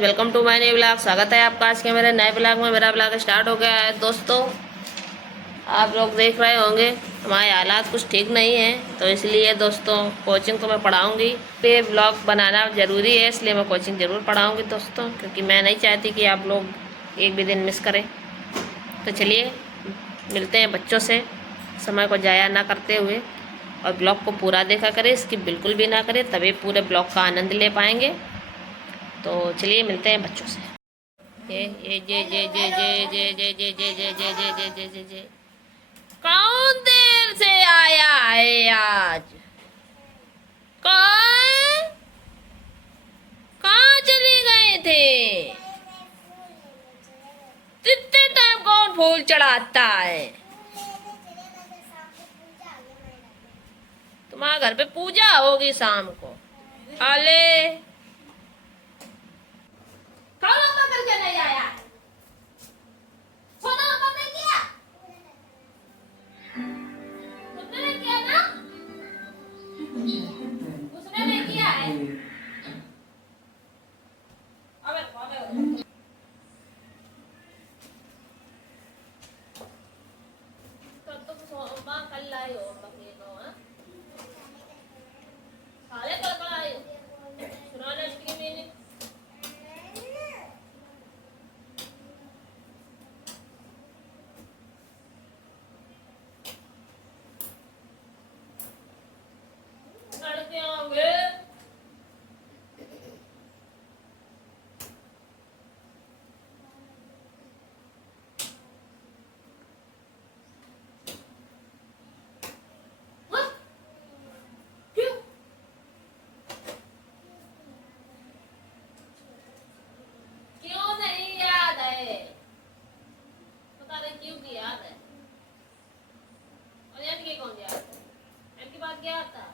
Welcome to my new blog. स्वागत है आपका आज के मेरे नए ब्लॉग में। मेरा ब्लॉग स्टार्ट हो गया है दोस्तों। आप लोग देख रहे होंगे हमारे हालात कुछ ठीक नहीं है, तो इसलिए दोस्तों कोचिंग तो मैं पढ़ाऊँगी। पे ब्लॉग बनाना ज़रूरी है, इसलिए मैं कोचिंग ज़रूर पढ़ाऊँगी दोस्तों, क्योंकि मैं नहीं चाहती कि आप लोग एक भी दिन मिस करें। तो चलिए मिलते हैं बच्चों से, समय को ज़ाया ना करते हुए, और ब्लॉग को पूरा देखा करें, स्किप बिल्कुल भी ना करें, तभी पूरे ब्लॉग का आनंद ले पाएंगे। तो चलिए मिलते हैं बच्चों से। ये जे कौन देर से आया है आज? कौन? कहाँ चले गए थे? कितने टाइम कौन फूल चढ़ाता है? तुम्हारे घर पे पूजा होगी शाम को। अले कौन करके नहीं आया? सोना नहीं किया? उसने नहीं किया ना? उसने नहीं किया है। अबे तो सोमा कल लाई हो मम्मी को, हाँ? साले कल आई सुनाने की मैंने। लड़के होंगे क्यों नहीं याद है? पता नहीं क्यों की याद है। और याद की कौन याद है? इनकी बात क्या आता?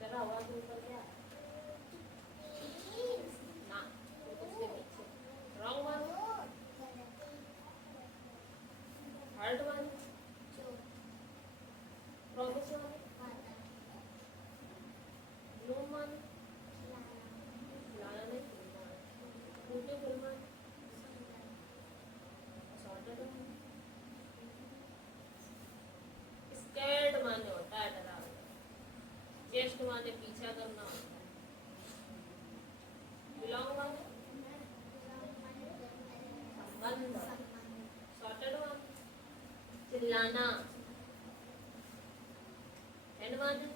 जरा आवाज ऊपर क्या? माने पीछा करना, बिलोंग माने संबंध, सॉर्टेड माने चिल्लाना, एंड माने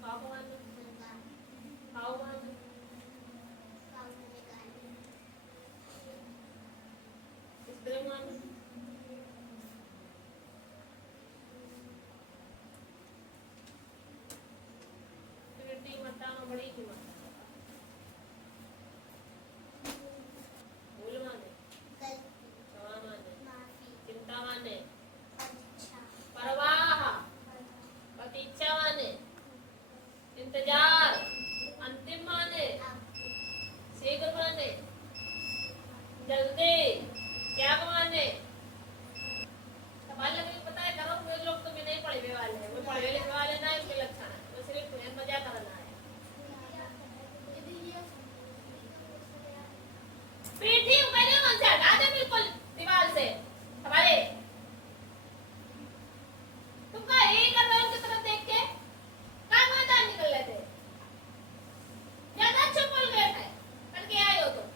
पाप माने खाओ माने स्प्रिंग माने मता बड़ी कीमत, भूल माने क्षमा माने चिंता माने परवाह, प्रतीक्षा माने इंतजार, अंतिम माने शीघ्र माने जल्दी, त्याग माने। सवाल लगे पता है करो वे लोग तो भी नहीं पढ़े हुए वाले हैं, वो पढ़े लिखे वाले ना इनके लक्षण है, वो सिर्फ तुम्हें मजा करना है। पीठी पहले मन से हटा दे बिल्कुल दीवार से हमारे, तुम का यही कर रहे हो उनकी तरफ देख के, कहाँ मैदान निकल रहे थे, ज्यादा चुप बोल गए थे करके आए हो तुम,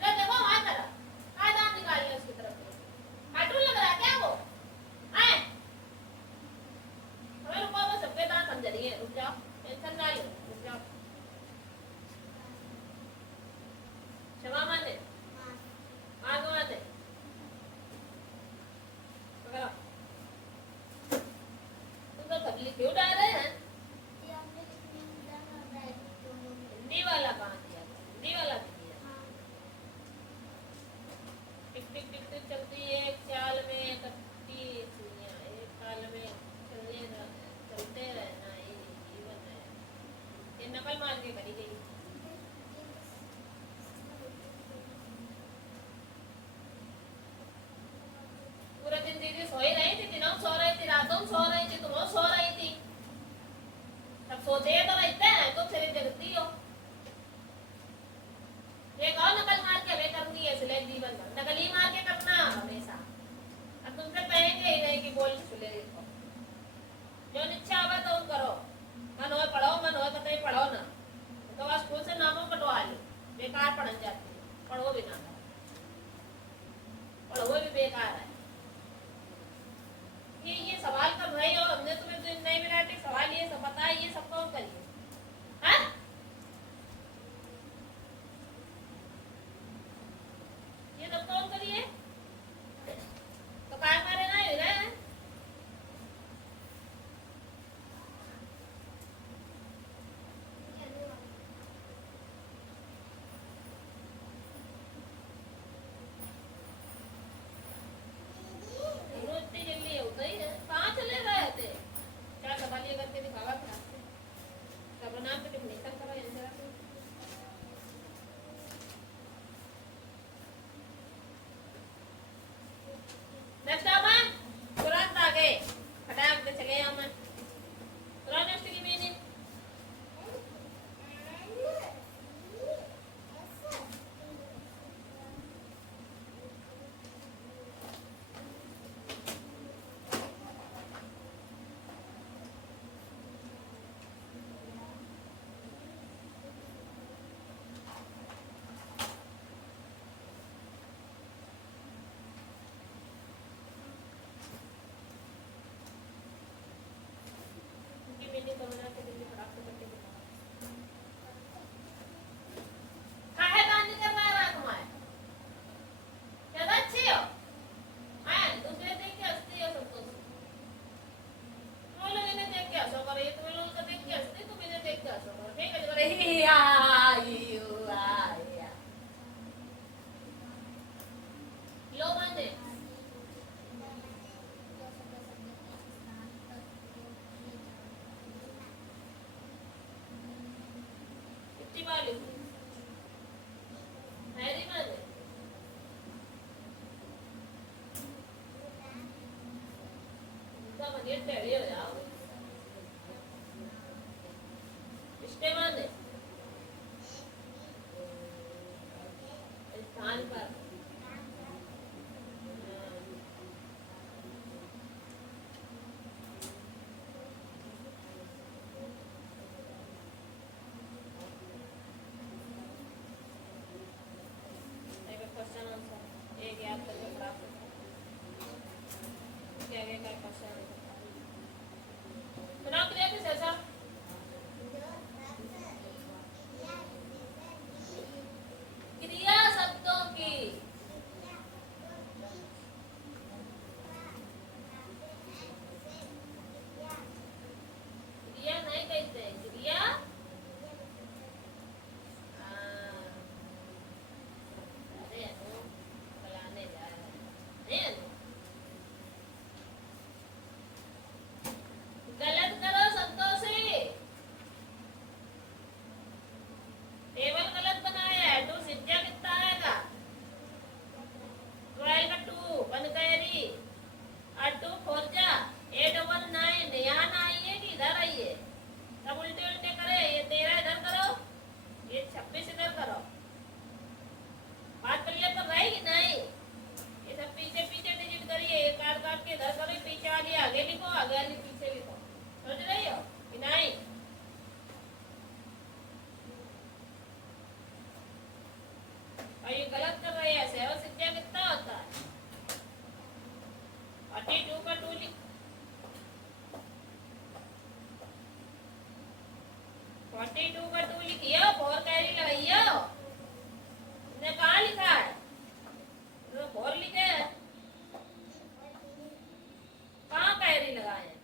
देखो वहां तरफ कहाँ दांत निकाल लिया उसकी तरफ से, कार्टून लग रहा क्या वो, आए हमें रुको, वो सबके दांत समझ रही है, रुक जाओ टेंशन ना लो, रुक जाओ। क्षमा माने मार्ग माने पकड़ो, तुम तो तकली क्यों डाल रहे हैं, हिंदी वाला कहाँ दिया, हिंदी वाला दिया, टिक टिक टिक टिक चलती है एक चाल में कटती दुनिया, एक काल में चलते रहना ये जीवन है, ये नकल मार के करी गई। पूरा दिन दीदी सो ही रही थी, दिनों सो रही थी, रातों सो रही थी, तुम सो रही थी, सब सोते तो रहते हैं, तुम सिर्फ जगती हो। एक और नकल मार के वे करनी है सिले जीवन में, नकली मार के करना हमेशा, अब तुमसे कहेंगे ही नहीं कि बोल सुले देखो, जो इच्छा आवा तो करो, मन हो पढ़ो, मन हो कतई पढ़ो ना, तो बस स्कूल से नामों कटवा लो, बेकार पढ़ जाती है, पढ़ो भी ना, पढ़ो भी बेकार है। ये सवाल कर रहे हो, हमने तुम्हें जो नहीं मिला सवाल ये सब बताया, ये सब कौन करिए, हाँ? ये सब कौन करिए, तो काय मारे ना हो रहे हैं, कहाँ चले गए थे, क्या सवाल ये करके दिखावा था, सब नाम पे डिफिनेशन करो आंसर से। नेक्स्ट अमन तुरंत आगे फटाक से चले अमन, तुरंत नेक्स्ट की मीनिंग मीनिंग समझना के लिए फटाक से करके दिखाओ, काहे बात नहीं कर रहा है तुम्हारे, ज्यादा अच्छी हो, हाँ दूसरे देख के हंसती हो सबको, तुम लोग इन्हें देख के हंसो करो, ये तुम लोग को देख के हंसती, तुम इन्हें देख के हंसो करो, ठीक है, करे लो माने कितनी बार लिखूं, हैरी माने उनका मनीर टेढ़े हो जाओगे, इष्टे माने स्थान पर, याद करके पढ़ा क्या क्या क्या कैसे सुनाओ क्रिया किस ऐसा क्रिया शब्दों की क्रिया नहीं कहते क्रिया अरे बुलाने जा रहे हैं गलत करो शब्दों से टेबल गलत बनाया है टू सिज्जा कितना आएगा 12 का 2 वन कैरी और 2 4 जा 819 यहाँ ना आइए कि इधर आइए सब उल्टे उल्टे करे ये 13 इधर करो ये 26 इधर करो बात क्लियर तो रहेगी नहीं ये सब पीछे पीछे डिजिट करिए ये काट काट के इधर करो पीछे वाली आगे लिखो आगे वाली पीछे लिखो समझ रही हो कि नहीं और ये गलत कर रहे हैं सेवा सिद्धिया कितना होता है 42 का 2 लिख 42 का 2 लिखिए 4 कैरी लगाइए ने कहा लिखा है तो 4 लिखे है कहाँ कैरी लगाए हैं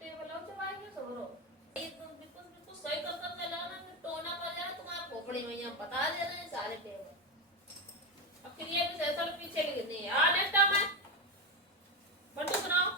टेबल और चबाई क्यों सवरो ये तुम बिल्कुल बिल्कुल सही कर कर चलाना कि टोना पड़ जाए तुम्हारा खोपड़ी में यहाँ बता दे रहे हैं सारे टेबल अब क्रिया भी सैसल पीछे लिख दी आ नेक्स्ट टाइम है बंटू सुनाओ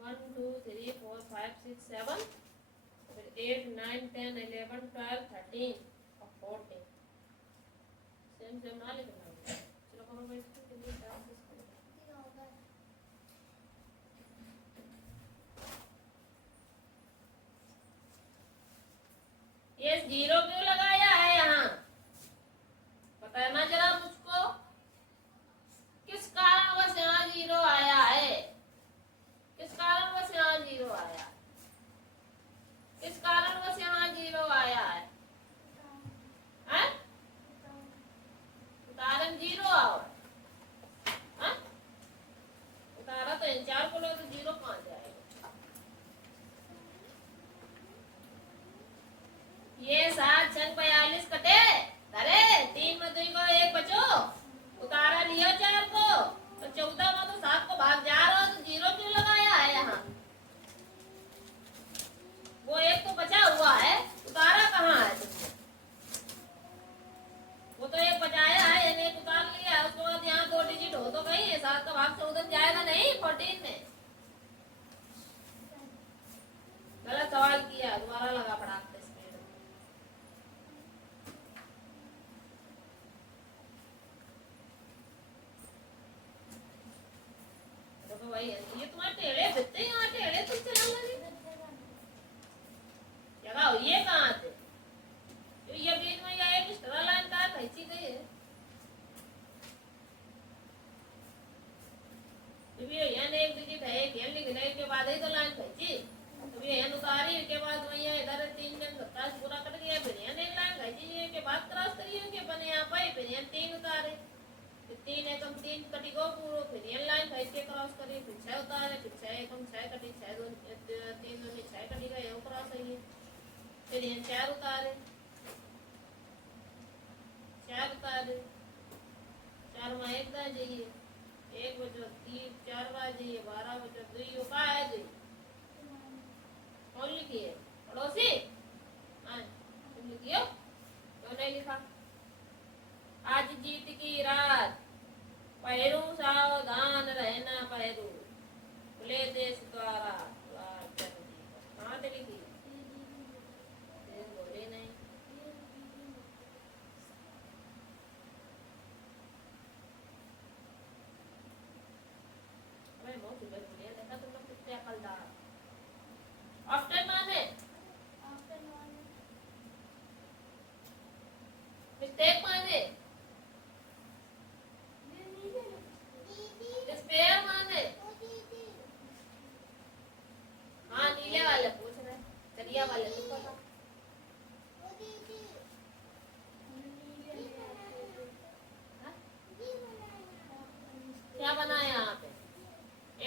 one two three four five six seven फिर 8 9 10 11 12 13 और 14 सेम सेम ना लिखना चलो करो भाई इसके लिए प्रैक्टिस करो ये जीरो क्यों लगाया है यहाँ बताना जरा मुझको किस कारणवश यहाँ जीरो आया है किस कारणवश यहाँ जीरो आया किस कारणवश यहाँ जीरो आया है हैं? कारण जीरो आओ 14 में। गलत सवाल किया, दोबारा लगा पड़ा स्पीड। देखो भाई ये तुम्हारे टेढ़े बित्ते यहाँ टेढ़े तुम चला लगे लगाओ ये कहाँ थे ये बीच में ये एक स्ट्रा लाइन का खींची गई है ये एक डिजिट है एक एन लिखने के बाद ही तो लाइन खींची तो ये एन उतारी के बाद वही इधर 3 में 50 पूरा कट गया फिर एन एक लाइन खींची के बाद क्रॉस करिए के बने यहाँ पे फिर एन 3 उतारे फिर 3 एकम 3 कटी गो पूरा फिर एन लाइन खींच के क्रॉस करिए फिर 6 उतारे फिर 6 एकम 6 कटी 6 2 3 2 6 कटी गए वो क्रॉस है फिर एन 4 उतारे 4 उतारे 4 में एक दा जाइए 1 बचो 3 4 बार जाइए 12 बचो 2 का है 2 कौन लिखी है पड़ोसी तुम लिखियो क्यों नहीं लिखा आज जीत की रात पहरू सावधान रहना पहरू खुले देश द्वारा कहाँ से लिखी बोले नहीं देखा तुम लोग कितने अकलदार ऑफ्टन माने मिस्टेक माने स्पेयर माने हाँ नीले वाले पूछ रहे चरिया वाले तुम पता क्या बनाया यहाँ पे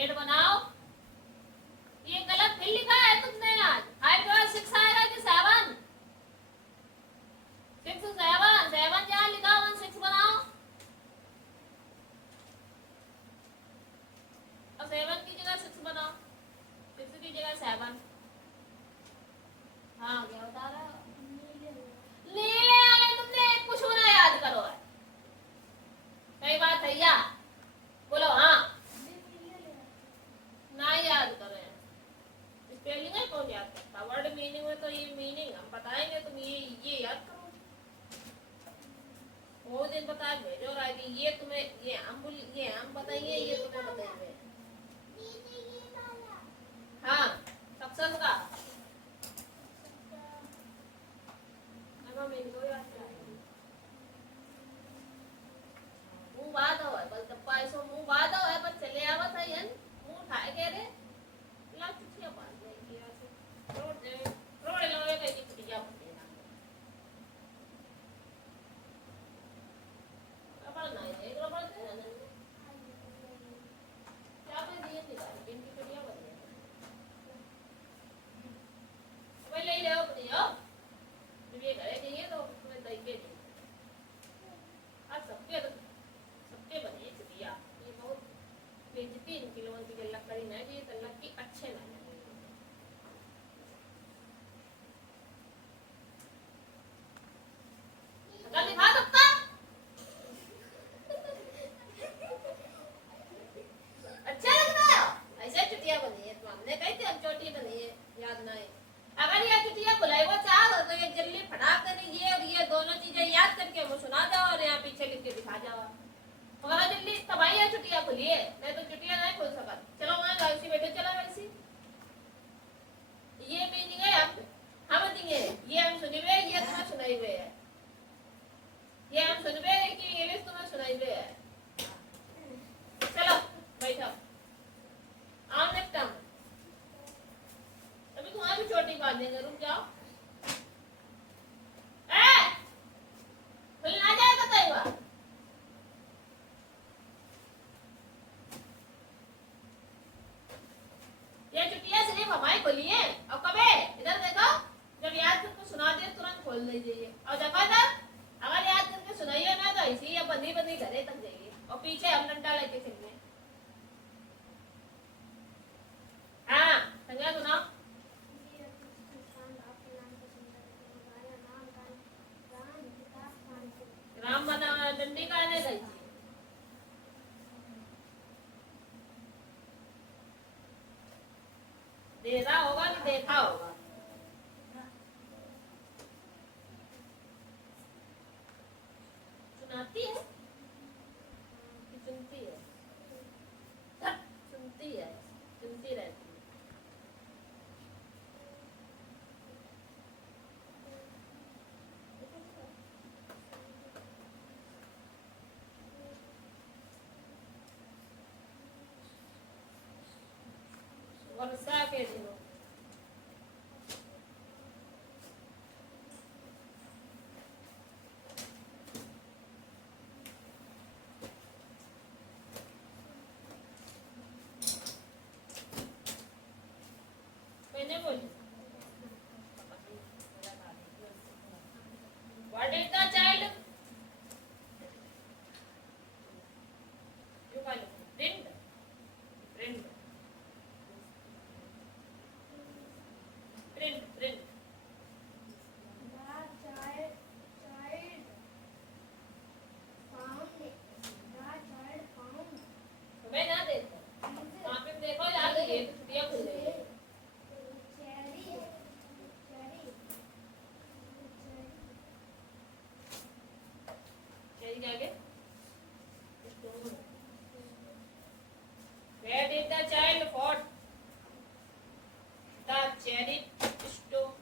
8 बनाओ ये गलत फिर लिखा है तुमने आज 5 के बाद 6 आएगा कि 7 6 7 जहाँ लिखा 1 6 बनाओ और 7 की जगह 6 बनाओ 6 की जगह 7 हाँ क्या बता रहा है नीले वाले तुमने कुछ होना याद करो है सही बात है या बोलो हाँ ना याद करें स्पेलिंग है कौन याद करता वर्ड मीनिंग में तो ये मीनिंग हम बताएंगे तुम ये याद करो वो दिन बता भेजो रहा है कि ये तुम्हें ये हम बताइए ये तुम्हें बताएंगे हाँ सक्सेस का मुंह बात हो है बल तप्पा ऐसो मुंह बात हो है पर चले आवत है यन मुंह उठाए के रे ला चिट्ठियां बांध दे कि ऐसे रोड लोगे के चिट्ठियां बांध देना अपन नहीं एक रबड़ दे ना क्या पे दिए थे गाड़ी की चिट्ठियां बांध दे भाई ले ले अपनी हो ये घरे चाहिए तो तुम्हें दे के आज सबके बनी चिड़िया ये बहुत बेइज्जती इनकी लोगों की जल्लक करी ना कि तल्लक की अच्छे ना अगर दिखा सकता अच्छा लग रहा है ऐसे चुटिया बनी है तो हमने कही थी अब चोटी बनी है याद नहीं अगर ये चुटिया बुलाई वो चाह तो ये जल्दी फटाक देनी ये और ये दोनों चीजें याद करके वो सुना जाओ और यहाँ पीछे लिख के दिखा जाओ मगर जल्दी तबाही है चुटिया खुलिए नहीं तो चुटिया नहीं खुल सका चलो वहाँ वैसी बैठे चला वैसी ये मीनिंग है हम देंगे ये हम सुनिए ये तुम्हें सुनाई हुए है ये हम सुनबे कि इंग्लिश तुम्हें सुनाई हुए है चलो बैठो आओ नेक्स्ट टाइम अभी तुम्हारी भी छोटी बात देंगे रुक जाओ खुल ना जाएगा तैवा ये चुटिया सिर्फ हमारी खोली है और कबे इधर देखो जब याद करके सुना दे तुरंत खोल दीजिए और देखो इधर अगर याद करके सुनाइए ना तो इसी या बंदी बंदी घरे तक जाइए और पीछे हम डंडा लेके चलिए हाँ संज्ञा सुनाओ देखा होगा कि देखा होगा। सुनाती है कि सुनती है? सुनती है, सुनती रहती है। वर्षा के दिनों मैंने बोली what is the child you call friend friend friend friend मैं ना देखता वहाँ पे देखो याद है ये छुट्टियाँ खुल गई है। चेरी के आगे Where did the child fought? The cherry stone.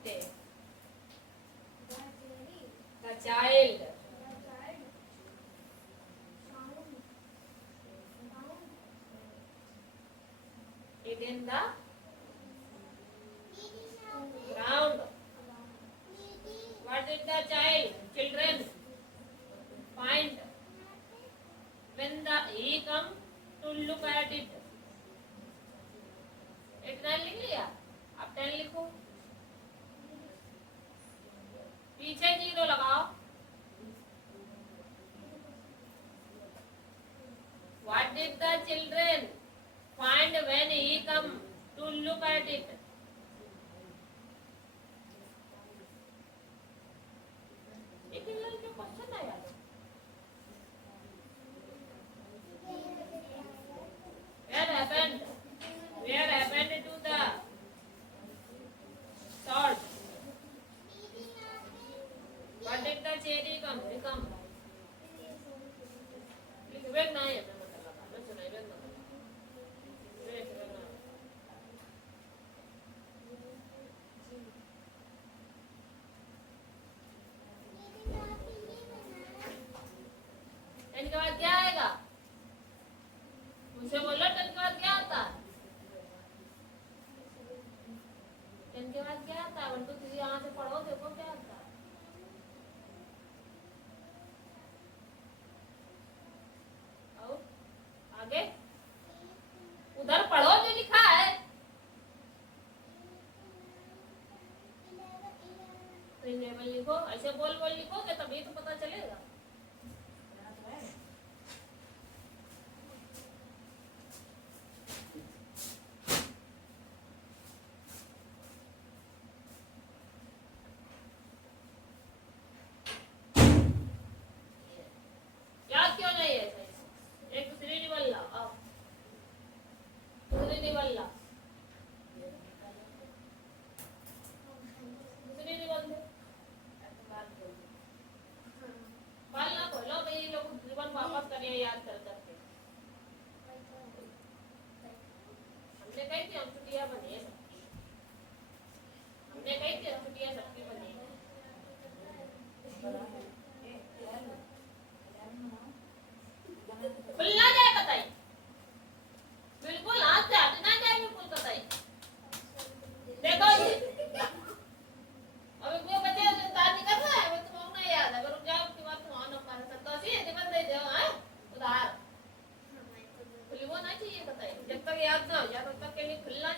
Stay. The child. It in the ground. What did the children find when he come to look at it? 8-9 लिख लिया, अब 10 लिखो, पीछे 0 लगाओ। What did the children find when he come to look at it? एक क्वेश्चन है यार। Where happened to the salt? What did the cherry become? Wait, नहीं है मैं सुनाई बेग ना। इनके बाद क्या आएगा? मुझसे बोलो 10 के बाद क्या आता है? 10 के बाद क्या आता है? 1 2 3 यहाँ से पढ़ो, देखो क्या आता है। और आगे उधर पढ़ो जो लिखा है। 11 लिखो, ऐसे बोल बोल लिखोगे तभी तो पता चलेगा। याद क्यों नहीं है? एक दूसरी निवल्ला, अब दूसरी निवल्ला, दूसरी निवल दे। बाल ना खोलो भाई, लोग जीवन वापस करिए याद कर करके। हमने कही थी हम छुट्टियां बनी है सबकी, हमने कही थी हम छुट्टियां सबकी बनी है। खुलना जाए बताई, बिल्कुल हाथ से हटना जाए, बिल्कुल बताई। देखो ये अभी वो बच्चे इंतजार नहीं कर रहा है, वो तुम्हें नहीं याद है, रुक जाओ उसके बाद तुम ऑन कर सकते हो। सी दिक्कत दे दो हैं उधार खुली वो ना चाहिए बताई, जब तक याद ना हो जाए तब तक के लिए खुलना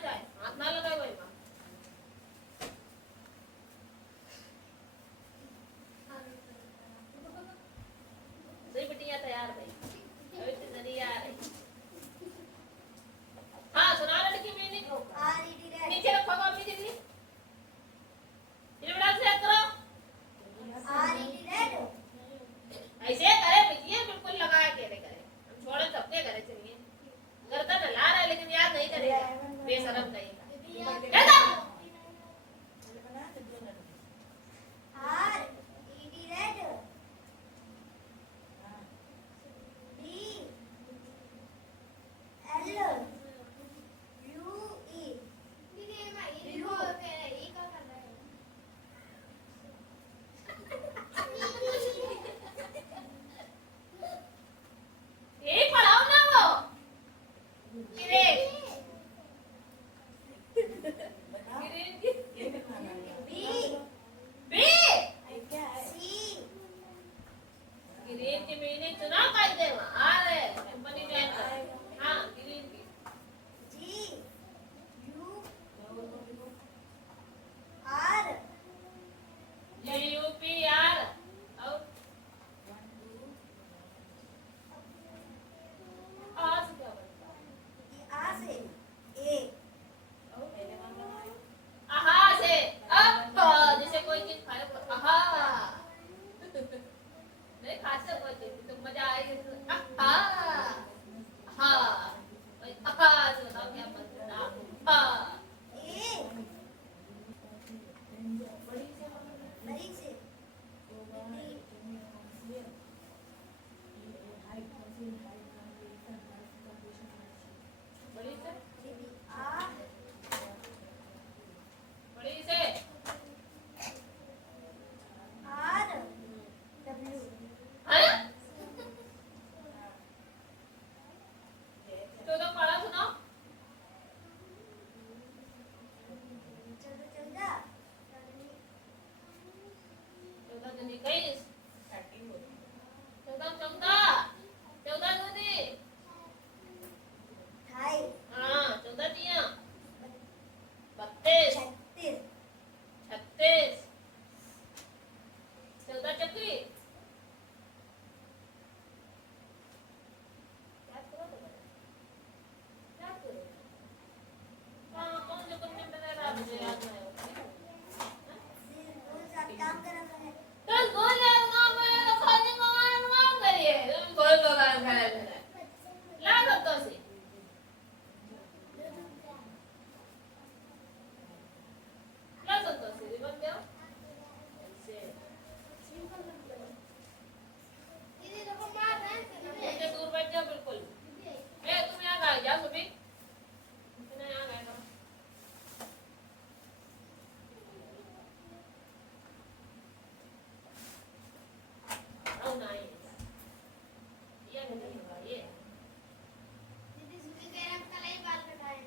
की मीनिंग सुना कई दे आ रहे कंपनी ज्वाइन कर हाँ ग्रीन की G U R GUPR और आ से क्या बनता है A से A आहा से अब जैसे कोई चीज खाए तो आहा नहीं खा सकते चीज तो मजा आएगी आहा आहा भाई आहा तो बताओ क्या बनता है आहा A बड़ी से बड़ी से बड़ी से R बड़ी से R W हैं तो पढ़ा सुनाओ चौदह 14 दूनी 21 14 14 14 दूनी ढाई हाँ 14 दिया 32 छत्तीस 36 14 चक्की याद करो तो याद करो हाँ कौन से कुछ में रहा मुझे याद नहीं होता रोज काम कर रहा है तो गोल लगा मैं तो खाने को मार करिए तुम गोल लगा खड़े खड़े ला दो तो से ला दो तो से बन गया ऐसे दीदी देखो मार रहे हैं इतने दूर बैठ जाओ बिल्कुल ए तुम यहाँ आ जाओ सुबह इतना यहाँ गए तो आओ ना ये नहीं होगा ये दीदी सुबह कह रहा कल ही बाल कटाए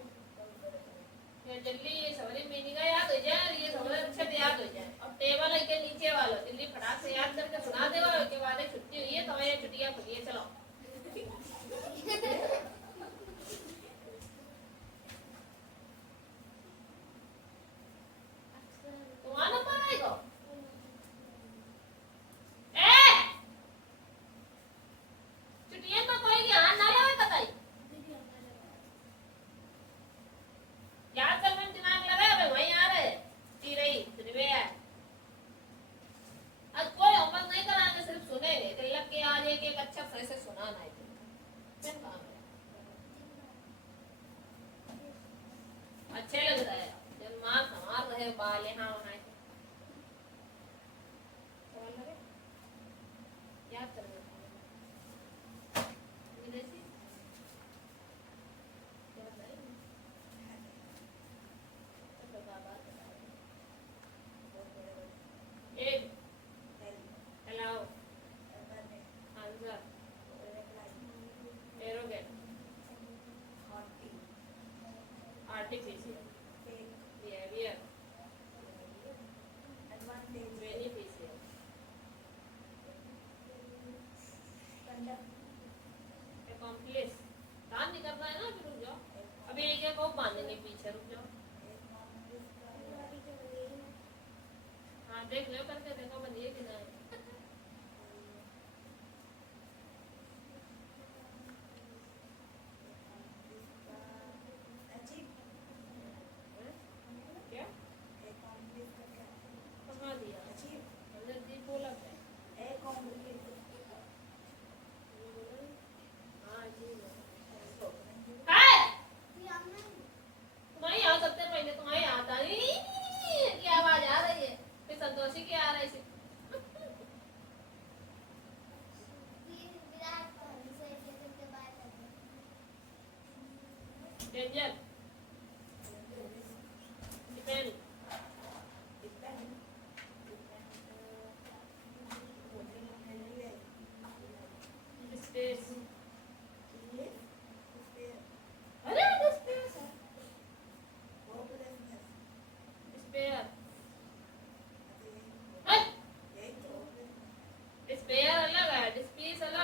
ये जल्दी ये सवरे मीनिंग याद हो जाए और ये सवरे अच्छे से याद हो जाए और टेबल के नीचे वालों जल्दी फटाक से याद करके सुना देगा के बाद छुट्टी हुई है तो ये छुट्टियां खुली है चलो तुम्हारा नंबर आएगा ए छुट्टियां तो कोई ध्यान ना लगे बताई याद कर में दिमाग लगा भाई वहीं आ रहे ती रही सुनवे है आज कोई होमवर्क नहीं कराएंगे सिर्फ सुनेंगे तिलक के आज एक अच्छा सही से सुनाना है क्या काम है अच्छे लग रहा है जब माँ संभाल रहे बाल यहाँ वहाँ सवाल लगे याद कर विदेशी याद नहीं तो बात एक hello answer arrogate artificial behaviour beneficial accomplish काम नहीं कर रहा है ना अभी रुक जाओ अभी एक एक और बांधेंगे पीछे रुक जाओ हाँ देख लो करके देखो बनिए कि नहीं क्या कहाँ दिया हमने दी बोला था हाँ जी है तुम्हारी आ सकते पहले तुम्हारी आता नहीं की आवाज आ रही है फिर संतोषी की आ रही थी डेंजर डिपेंड स्पेस अरे स्पेस स्पेयर स्पेयर अलग है डिस्पीस अलग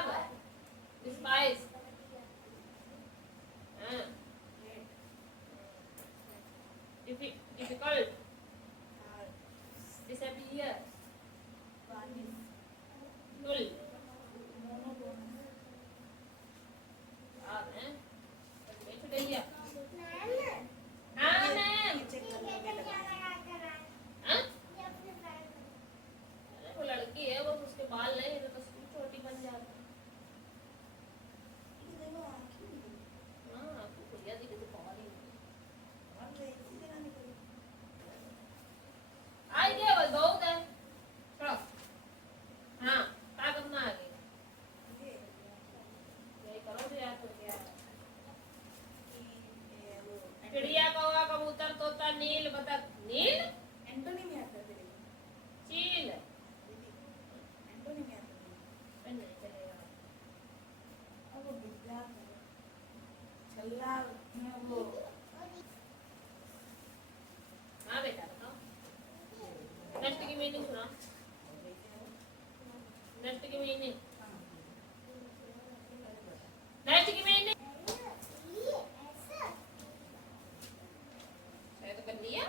नील एंटोनी में आता तेरे को चील दीदी एंटोनी में आता तेरे को नहीं चलेगा अब वो बिल्ला छल्ला में वो हाँ बेटा बताओ नेक्स्ट की मीनिंग सुना नेक्स्ट की मीनिंग नेक्स्ट की मीनिंग शायद तो कर लिया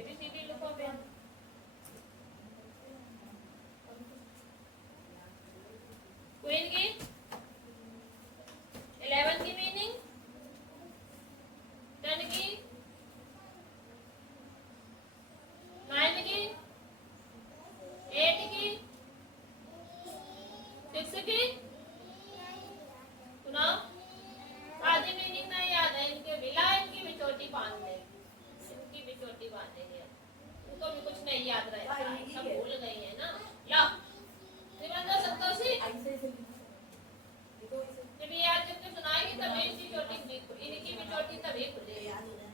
ABCD लिखो पे क्वीन की 11 की मीनिंग 10 की 9 की 8 की 6 की सुनाओ आधी मीनिंग नहीं याद है इनके बिला इनकी भी चोटी बांध दे इनकी भी चोटी बांधेंगे उनको भी कुछ नहीं याद रहता है सब भूल गई है ना ला त्रिवेंद्र संतोषी ऐसे ऐसे लिखो ऐसे जब ये याद करके सुनाएगी तभी इनकी चोटी इनकी भी चोटी तभी खुलेगी याद हो जाए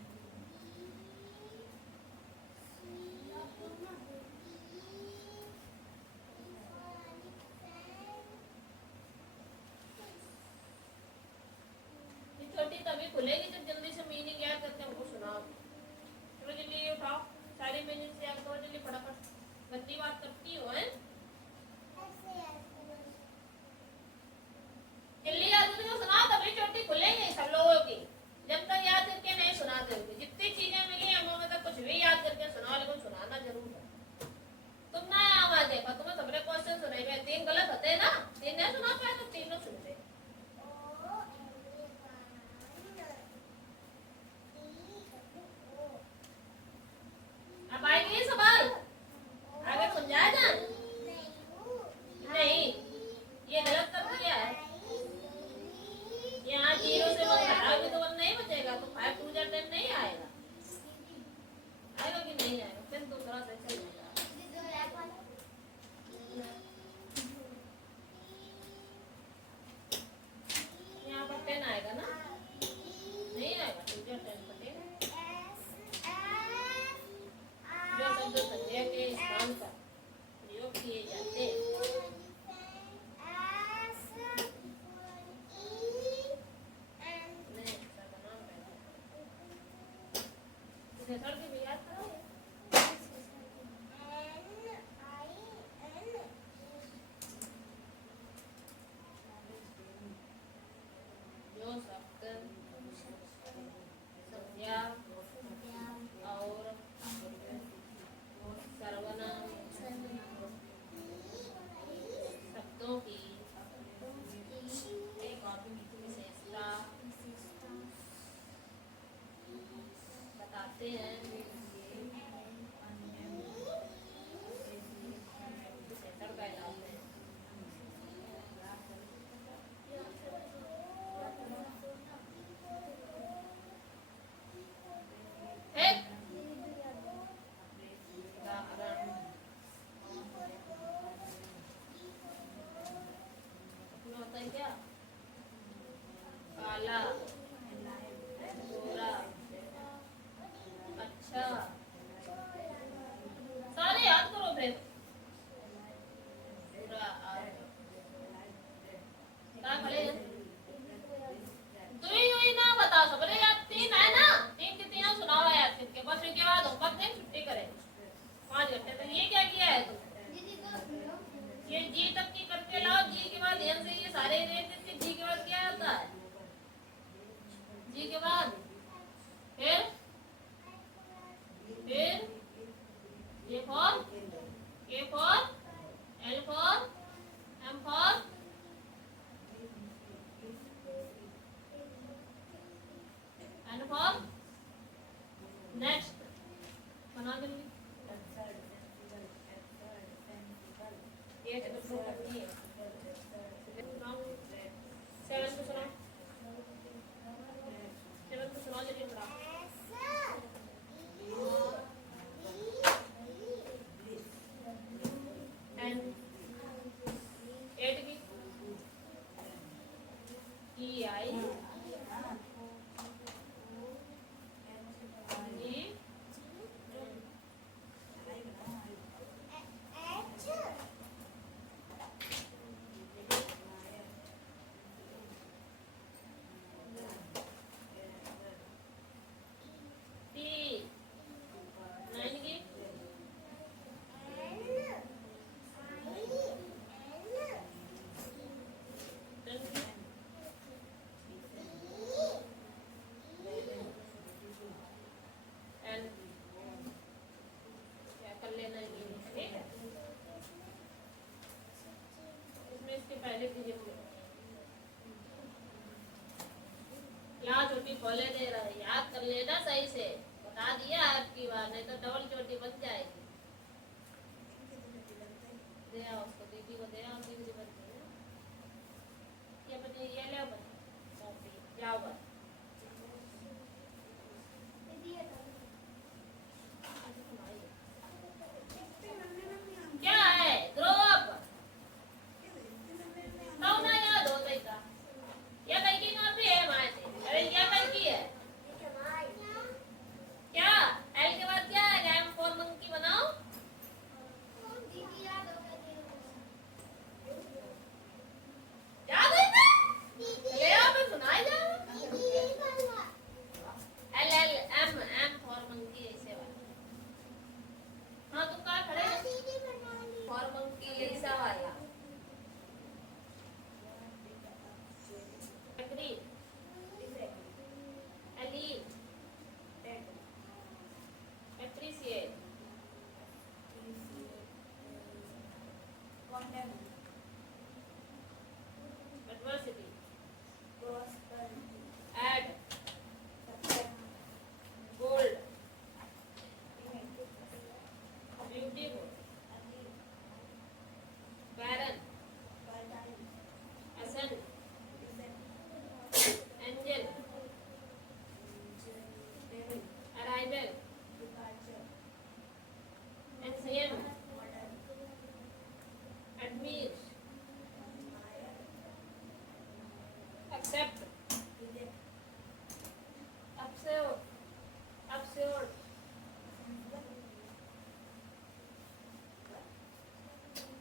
ये चोटी तभी खुलेगी जब जल्दी से मीनिंग याद करके हमको सुनाओ चलो जल्दी उठाओ सारी मीनिंग से याद करो जल्दी फटाफट गंदी बात करती हो हैं जल्दी याद करके सुनाओ तभी चोटी खुलेंगे सब लोगों की जब तक याद करके नहीं सुनाते होंगे जितनी चीजें मिली हम में तक कुछ भी याद करके सुनाओ लेकिन सुनाना जरूर है तुम ना आवाज देखा तुम्हें सबरे क्वेश्चन सुनाई में 3 गलत होते हैं ना 3 नहीं सुना पाए तो 3 लोग सुनते अब आएंगे ये सवाल आगे समझाया ना नहीं ये गलत कर दिया है यहाँ 0 से 1 घटाओगे तो 1 नहीं बचेगा तो 5 2 10 नहीं आएगा आएगा कि नहीं आएगा फिर दूसरा सेक्शन होगा यहाँ पर 10 आएगा ना नहीं आएगा 2 10 बचेगा जो शब्द संज्ञा के स्थान पर प्रयोग किए जाते हैं नहीं सर्वनाम रहते इसे थोड़ी सी भी याद करो जो शब्द संज्ञा और सर्वनाम शब्दों की एक और भी नीचे में विशेषता बताते हैं पहले की जिम में यहाँ चोटी खोले दे रहा है, याद कर लेना सही से, बता दिया आपकी बार, नहीं तो डबल चोटी बन जाएगी। दे आओ उसको, दीदी को दे आओ, दीदी बन जाए। ये बने, ये ले बने कॉपी, जाओ बस। दीदी ये तो क्या है ग्रो अप कौन है याद हो गई का या कहीं की ना भी है माय से अरे क्या कहीं की है क्या एल के बाद क्या है गेम फॉर मंकी बनाओ दीदी याद हो गई याद है ना दीदी ले आओ मैं सुनाई जा दीदी ये वाला L L M M for monkey ऐसे वाला हाँ तुम कहाँ खड़े हो दीदी बना ली फॉर मंकी ऐसा वाला एग्री एली appreciate adversity add gold beautiful barren ascend angel arrival ancient admire accept absurd absurd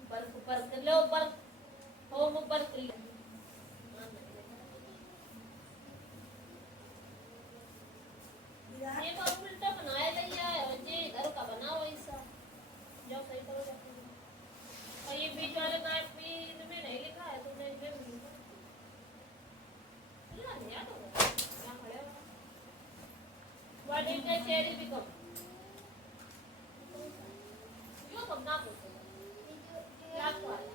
बर्फ पर लो बर्फ होम बर्फ लो ये तो उल्टा बनाया लिया है जी घर का बनाओ ऐसा जाओ सही करो जाके और ये बीच वाले का भी में नहीं लिखा है तुमने इसमें भी लिखा है याद होगा यहाँ खड़े हो what is the cherry become यो कब ना पूछो याद तो आया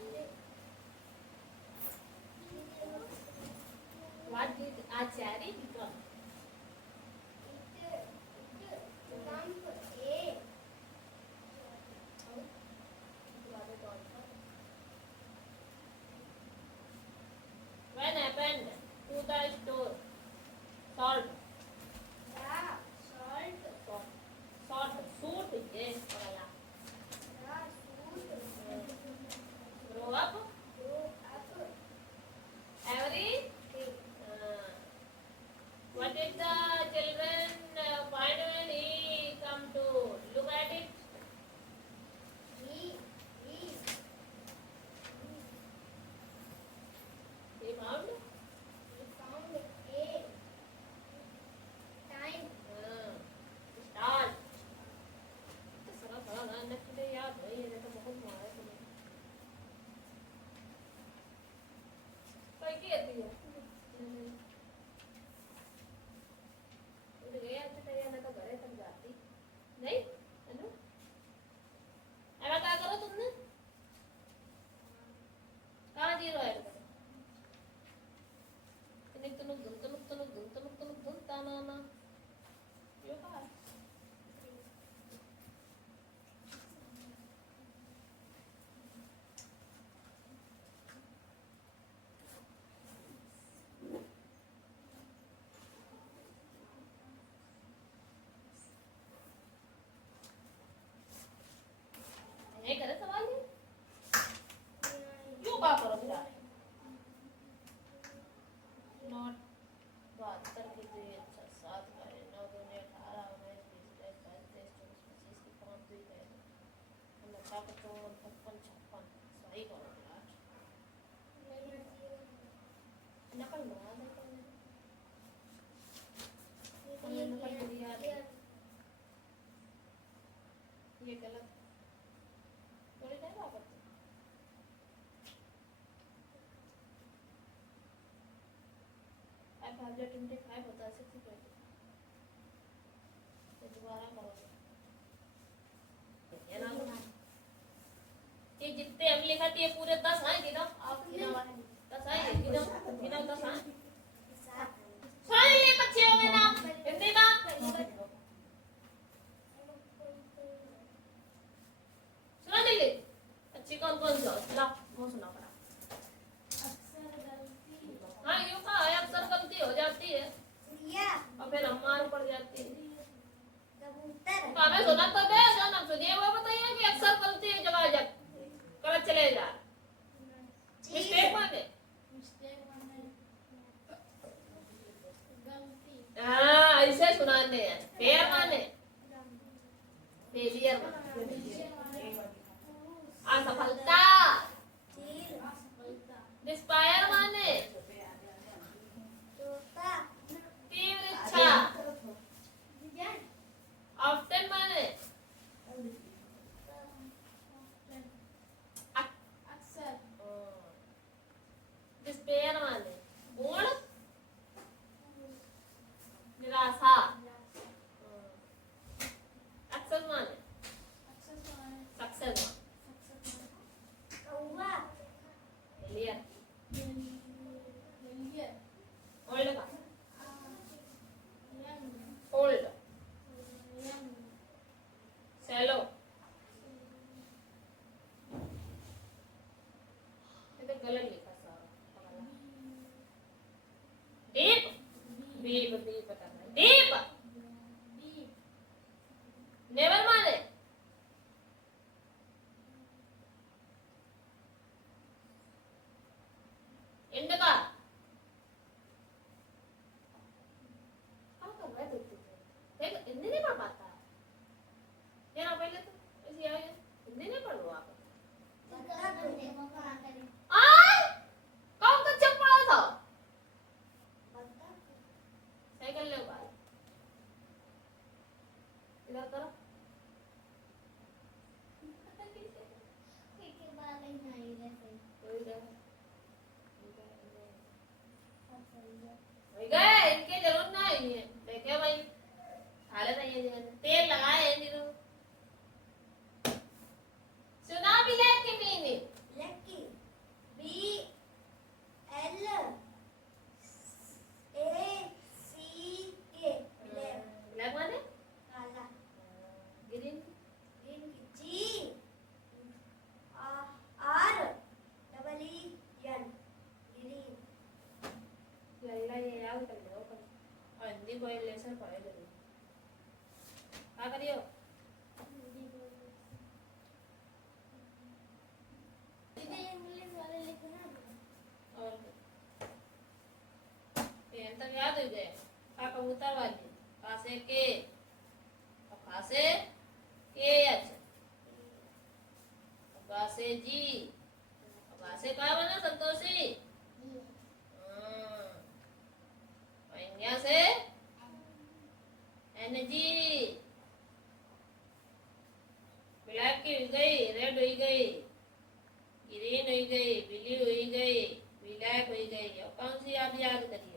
what did a cherry become When happened to the store? Salt. Salt. Suit. Yes. Grow up. Every. What did the children find when he come to look at it? He found. Start. सारा गाना next day याद है ये तो बहुत मारा है तुम्हें कोई कहती है उठ गया तो तेरे ना तो घरे तक जाती नहीं है ना अब क्या करो तुमने कहाँ जीरो है तुम ताना ना यो कहाँ ये करे सवाल ये क्यों बात करो फिर नॉट 72 के लिए अच्छा 7 का है 9 2 18 19 20 22 23 24 25 की 5 2 है 59 55 56 सही करो यार नकल बना दे तुमने नकल करी यार ये गलत थोड़ी नहीं वापस अब 525 होता है 60 ये दोबारा करोगे ये ना ये जितने हम लिखा थे पूरे 10 आएंगे ना आप फेयर माने फेलियर असफलता। डिस्पायर माने तीव्र इच्छा। ऑफ्टन माने अक्सर डिस्पेयर माने पूर्ण निराशा। सक्सेस माने सक्सेस फेलियर। ओल्ड का ओल्ड सैलो। ये तो गलत लिखा सारा। डीप डीप डीप पता नहीं डीप। नेवर माने इंड का कर रहा है देख हिंदी नहीं पढ़ पाता है ना पहले तो ऐसी आई हिंदी नहीं पढ़ लो आप कौन सा चप पड़ा था साइकिल ले बाल इधर करो गए इनके जरूरत नहीं है देखे भाई हालत नहीं है तेल लगाए हैं जीरो सुना भी ले कि मीनिंग ब्लैक माने ग्रीन लल्ला ये याद कर लो और हिंदी को लेसन पढ़े जरूर क्या करियो और ये तक याद हो गए का कबूतर वाली का से के और का से के एच का से जी और का से का बना संतोषी यहाँ से एनर्जी ब्लैक की हुई गई रेड हुई गई ग्रीन हुई गई ब्लू हुई गई ब्लैक हुई गई और कौन सी आप याद करिए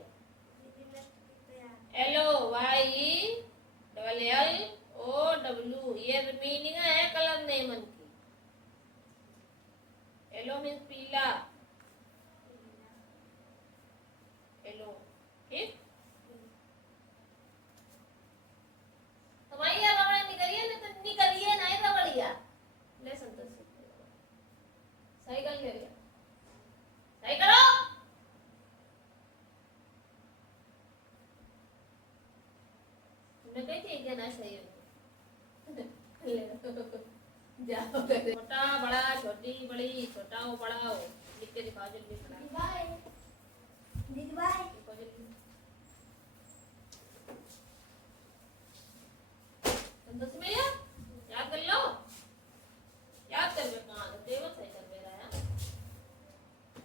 LOYELLO ये मीनिंग है कलर नेमन की। येलो मीन्स पीला येलो ठीक तुम्हारी यार रबड़ निकलिए ना तो निकलिए नहीं रबड़िया ले संतोष सही कर लिया सही करो मैं कहती है ना सही हो जाओ छोटा बड़ा छोटी बड़ी छोटा हो बड़ा हो लिख के दिखाओ जल्दी संतोष में याद कर लो याद कर लो कहाँ देव सही कर मेरा है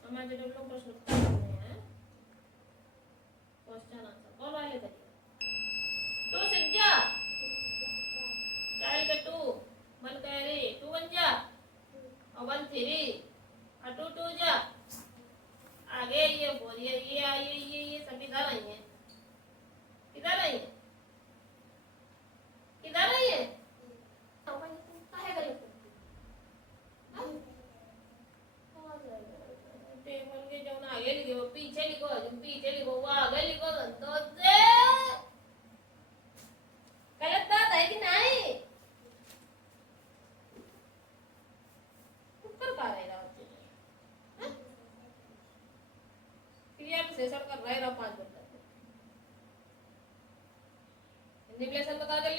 हमारे जो लोग प्रश्न उत्तर करने हैं क्वेश्चन आंसर कौन वाले करिए टू सिज्जा चाइल्ड का two one carry two one जा और वन थ्री और टू टू जा आगे ये बोलिए ये आइए ये सब इधर आई है किधर आई है किधर आई है काहे गलत टेबल के जो ना आगे लिखो पीछे लिखो वो आगे लिखो संतोष से गलत बात है कि नहीं ऊपर पा रहे रहो क्रिया विशेषण कर रहे रहो 5 मिनट हिंदी में लेसन बता जल्दी